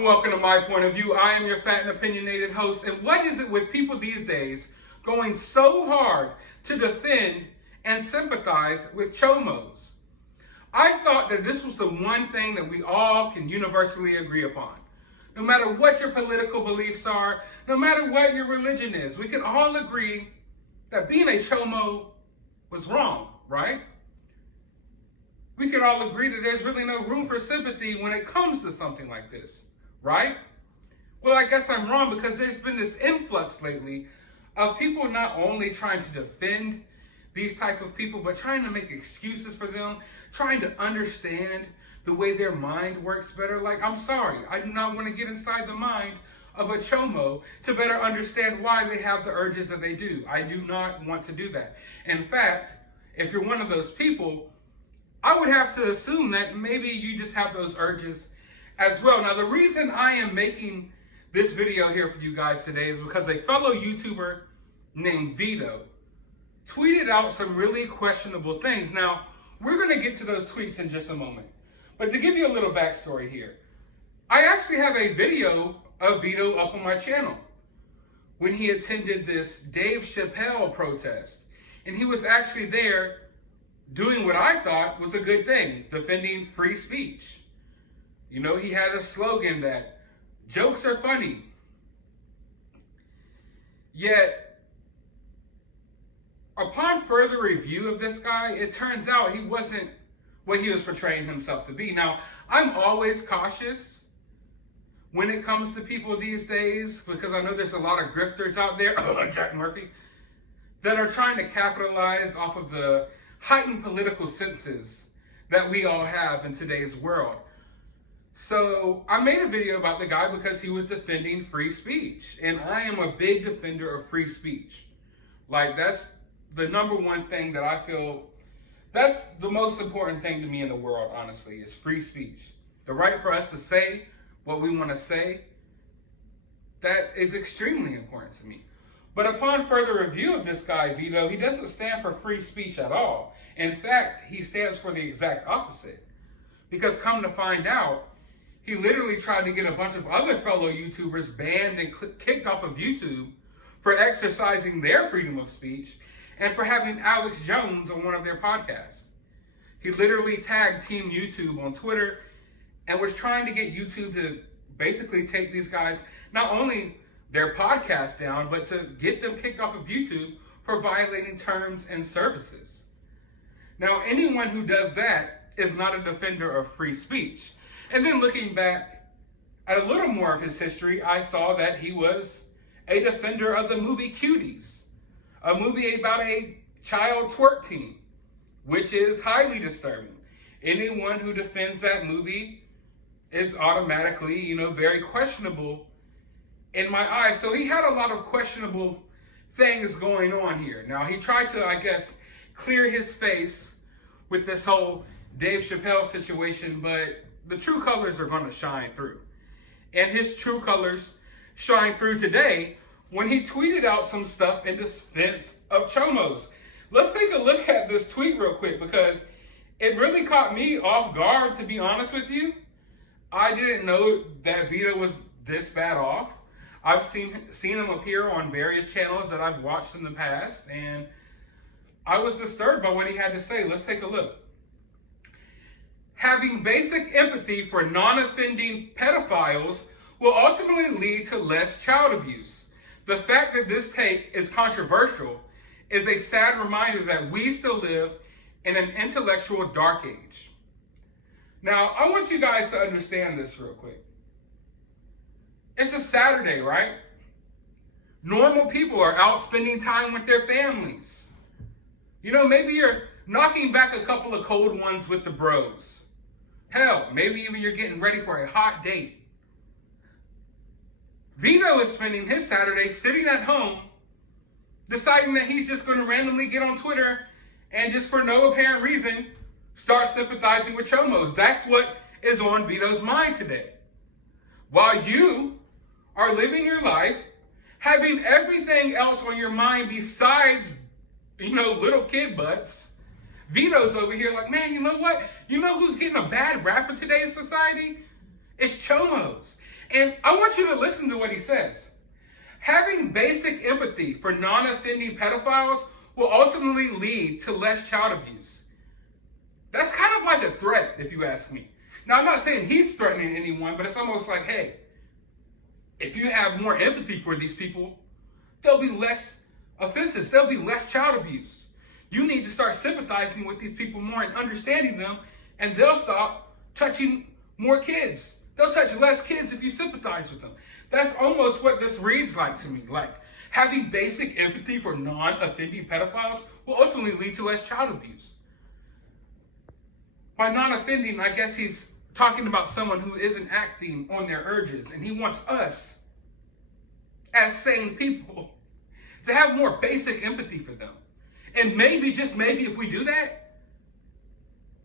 and welcome to My Point of View. I am your fat and opinionated host. And what is it with people these days going so hard to defend and sympathize with chomos? I thought that this was the one thing that we all can universally agree upon. No matter what your political beliefs are, no matter what your religion is, we can all agree that being a chomo was wrong, right? We can all agree that there's really no room for sympathy when it comes to something like this, right? Well, I guess I'm wrong because there's been this influx lately of people not only trying to defend these type of people, but trying to make excuses for them, trying to understand the way their mind works better. Like, I'm sorry, I do not want to get inside the mind of a chomo to better understand why they have the urges that they do. I do not want to do that. In fact, if you're one of those people, I would have to assume that maybe you just have those urges as well. Now, the reason I am making this video here for you guys today is because a fellow YouTuber named Vito tweeted out some really questionable things. Now, we're going to get to those tweets in just a moment. But to give you a little backstory here, I actually have a video of Vito up on my channel when he attended this Dave Chappelle protest. And he was actually there doing what I thought was a good thing, defending free speech. You know, he had a slogan that jokes are funny. Yet, upon further review of this guy, it turns out he wasn't what he was portraying himself to be. Now, I'm always cautious when it comes to people these days because I know there's a lot of grifters out there, like Jack Murphy, that are trying to capitalize off of the heightened political senses that we all have in today's world. So I made a video about the guy because he was defending free speech. And I am a big defender of free speech. Like, that's the number one thing that I feel, that's the most important thing to me in the world, honestly, is free speech. The right for us to say what we want to say, that is extremely important to me. But upon further review of this guy, Vito, he doesn't stand for free speech at all. In fact, he stands for the exact opposite. Because come to find out, he literally tried to get a bunch of other fellow YouTubers banned and kicked off of YouTube for exercising their freedom of speech and for having Alex Jones on one of their podcasts. He literally tagged Team YouTube on Twitter and was trying to get YouTube to basically take these guys, not only their podcast down, but to get them kicked off of YouTube for violating terms and services. Now, anyone who does that is not a defender of free speech. And then looking back at a little more of his history, I saw that he was a defender of the movie Cuties, a movie about a child twerk team, which is highly disturbing. Anyone who defends that movie is automatically, very questionable in my eyes. So he had a lot of questionable things going on here. Now, he tried to, I guess, clear his face with this whole Dave Chappelle situation, but the true colors are going to shine through. And his true colors shine through today when he tweeted out some stuff in defense of chomos. Let's take a look at this tweet real quick because it really caught me off guard, to be honest with you. I didn't know that Vito was this bad off. I've seen him appear on various channels that I've watched in the past, and I was disturbed by what he had to say. Let's take a look. Having basic empathy for non-offending pedophiles will ultimately lead to less child abuse. The fact that this take is controversial is a sad reminder that we still live in an intellectual dark age. Now, I want you guys to understand this real quick. It's a Saturday, right? Normal people are out spending time with their families. Maybe you're knocking back a couple of cold ones with the bros. Hell, maybe even you're getting ready for a hot date. Vito is spending his Saturday sitting at home, deciding that he's just going to randomly get on Twitter and just for no apparent reason, start sympathizing with chomos. That's what is on Vito's mind today. While you are living your life, having everything else on your mind besides, little kid butts, Vito's over here like, man, you know what? You know who's getting a bad rap in today's society? It's chomos. And I want you to listen to what he says. Having basic empathy for non-offending pedophiles will ultimately lead to less child abuse. That's kind of like a threat, if you ask me. Now, I'm not saying he's threatening anyone, but it's almost like, hey, if you have more empathy for these people, there'll be less offenses. There'll be less child abuse. You need to start sympathizing with these people more and understanding them, and they'll stop touching more kids. They'll touch less kids if you sympathize with them. That's almost what this reads like to me. Like, having basic empathy for non-offending pedophiles will ultimately lead to less child abuse. By non-offending, I guess he's talking about someone who isn't acting on their urges, and he wants us, as sane people, to have more basic empathy for them. And maybe, just maybe, if we do that,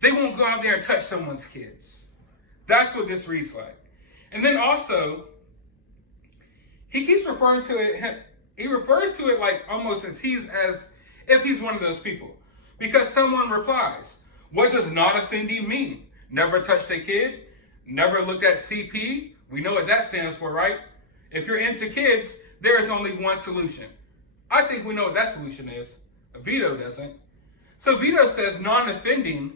they won't go out there and touch someone's kids. That's what this reads like. And then also, he keeps referring to it, he refers to it like almost as if he's one of those people. Because someone replies, what does not offending mean? Never touched a kid? Never looked at CP? We know what that stands for, right? If you're into kids, there is only one solution. I think we know what that solution is. Vito doesn't. So Vito says non-offending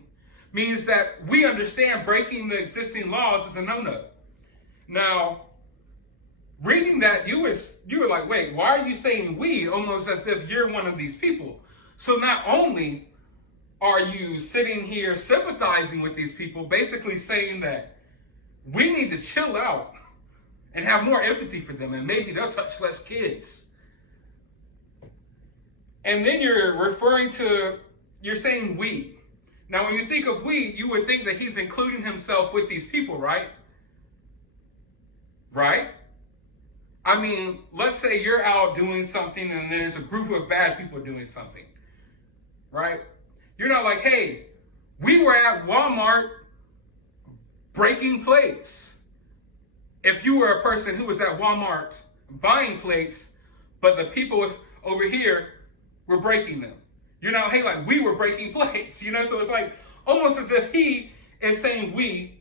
means that we understand breaking the existing laws is a no-no. Now, reading that, you were like, wait, why are you saying we? Almost as if you're one of these people. So not only are you sitting here sympathizing with these people, basically saying that we need to chill out and have more empathy for them, and maybe they'll touch less kids. And then you're saying we. Now, when you think of we, you would think that he's including himself with these people, right? Right? I mean, let's say you're out doing something and there's a group of bad people doing something, right? You're not like, hey, we were at Walmart breaking plates. If you were a person who was at Walmart buying plates, but the people over here were breaking them. You're not, hey, like we were breaking plates, you know? So it's like almost as if he is saying we,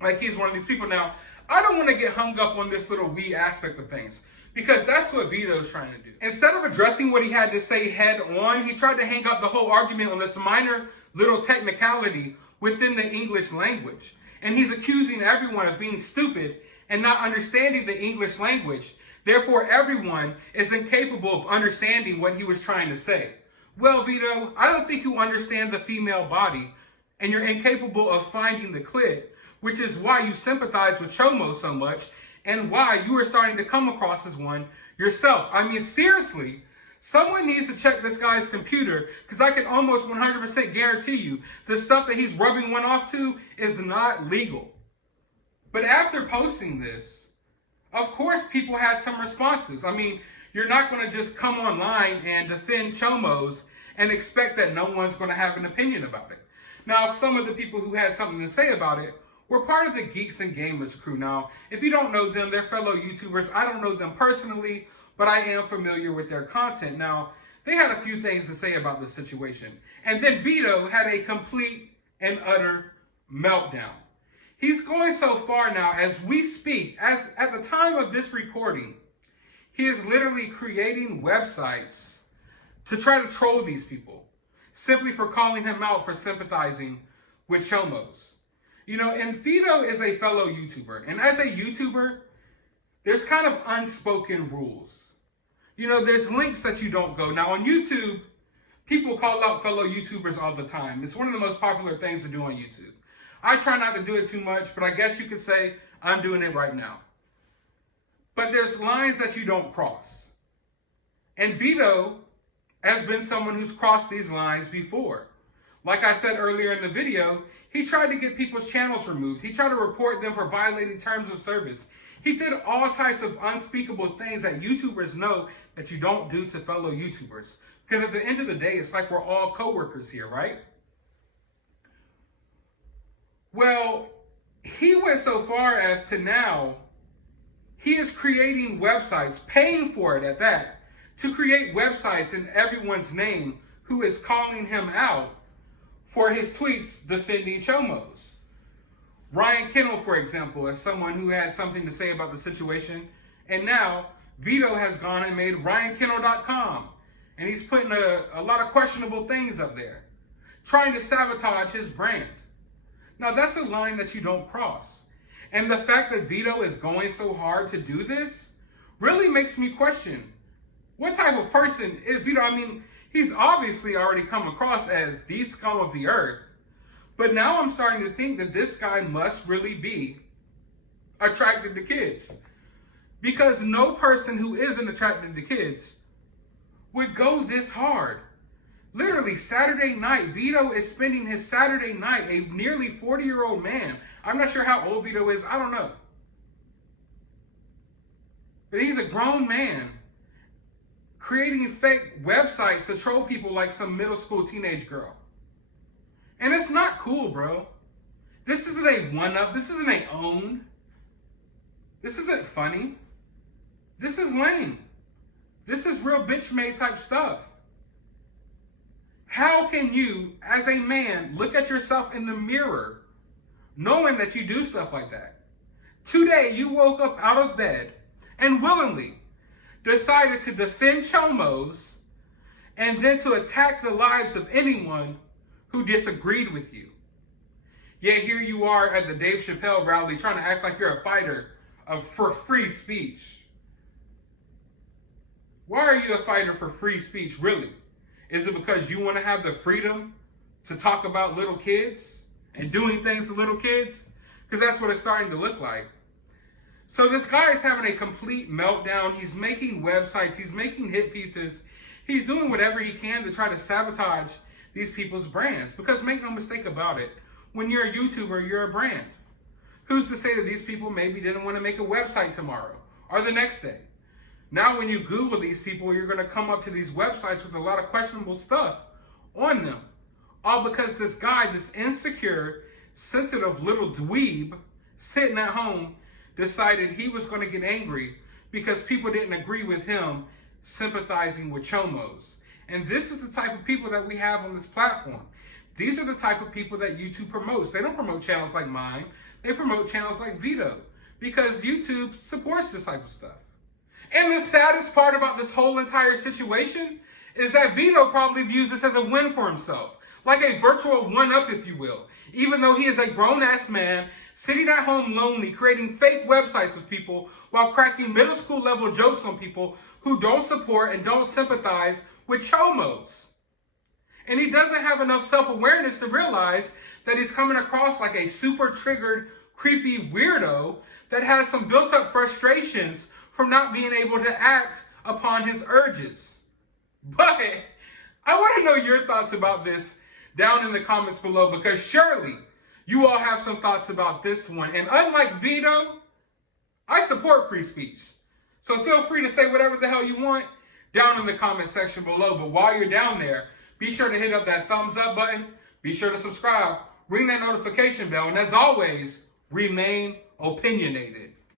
like he's one of these people. Now, I don't want to get hung up on this little we aspect of things, because that's what Vito's trying to do. Instead of addressing what he had to say head on, he tried to hang up the whole argument on this minor little technicality within the English language. And he's accusing everyone of being stupid and not understanding the English language. Therefore, everyone is incapable of understanding what he was trying to say. Well, Vito, I don't think you understand the female body, and you're incapable of finding the clit, which is why you sympathize with Chomo so much, and why you are starting to come across as one yourself. I mean, seriously, someone needs to check this guy's computer, because I can almost 100% guarantee you the stuff that he's rubbing one off to is not legal. But after posting this, of course, people had some responses. I mean, you're not going to just come online and defend Chomos and expect that no one's going to have an opinion about it. Now, some of the people who had something to say about it were part of the Geeks and Gamers crew. Now, if you don't know them, they're fellow YouTubers. I don't know them personally, but I am familiar with their content. Now, they had a few things to say about this situation. And then Vito had a complete and utter meltdown. He's going so far now, as we speak, as at the time of this recording, he is literally creating websites to try to troll these people, simply for calling him out for sympathizing with Chomos. You know, and Vito is a fellow YouTuber. And as a YouTuber, there's kind of unspoken rules. You know, there's links that you don't go. Now, on YouTube, people call out fellow YouTubers all the time. It's one of the most popular things to do on YouTube. I try not to do it too much, but I guess you could say I'm doing it right now. But there's lines that you don't cross. And Vito has been someone who's crossed these lines before. Like I said earlier in the video, he tried to get people's channels removed. He tried to report them for violating terms of service. He did all types of unspeakable things that YouTubers know that you don't do to fellow YouTubers. Because at the end of the day, it's like we're all co-workers here, right? Well, he went so far as to now, he is creating websites, paying for it at that, to create websites in everyone's name who is calling him out for his tweets defending Chomos. Ryan Kennel, for example, as someone who had something to say about the situation. And now Vito has gone and made RyanKennel.com. And he's putting a lot of questionable things up there, trying to sabotage his brand. Now that's a line that you don't cross. And the fact that Vito is going so hard to do this really makes me question, what type of person is Vito? I mean, he's obviously already come across as the scum of the earth. But now I'm starting to think that this guy must really be attracted to kids. Because no person who isn't attracted to kids would go this hard. Literally, Saturday night, Vito is spending his Saturday night, a nearly 40-year-old man. I'm not sure how old Vito is, I don't know. But he's a grown man creating fake websites to troll people like some middle school teenage girl. And it's not cool, bro. This isn't a one-up. This isn't a own. This isn't funny. This is lame. This is real bitch-made type stuff. How can you, as a man, look at yourself in the mirror knowing that you do stuff like that? Today, you woke up out of bed and willingly decided to defend chomos and then to attack the lives of anyone who disagreed with you. Yet here you are at the Dave Chappelle rally trying to act like you're a fighter for free speech. Why are you a fighter for free speech, really? Is it because you want to have the freedom to talk about little kids and doing things to little kids? Because that's what it's starting to look like. So this guy is having a complete meltdown. He's making websites. He's making hit pieces. He's doing whatever he can to try to sabotage these people's brands. Because make no mistake about it, when you're a YouTuber, you're a brand. Who's to say that these people maybe didn't want to make a website tomorrow or the next day? Now when you Google these people, you're going to come up to these websites with a lot of questionable stuff on them. All because this guy, this insecure, sensitive little dweeb sitting at home decided he was going to get angry because people didn't agree with him sympathizing with chomos. And this is the type of people that we have on this platform. These are the type of people that YouTube promotes. They don't promote channels like mine. They promote channels like Vito because YouTube supports this type of stuff. And the saddest part about this whole entire situation is that Vito probably views this as a win for himself. Like a virtual one-up, if you will. Even though he is a grown-ass man sitting at home lonely, creating fake websites of people while cracking middle school level jokes on people who don't support and don't sympathize with chomos. And he doesn't have enough self-awareness to realize that he's coming across like a super triggered, creepy weirdo that has some built-up frustrations from not being able to act upon his urges. But I want to know your thoughts about this down in the comments below, because surely you all have some thoughts about this one. And unlike Vito, I support free speech. So feel free to say whatever the hell you want down in the comment section below. But while you're down there, be sure to hit up that thumbs up button. Be sure to subscribe. Ring that notification bell. And as always, remain opinionated.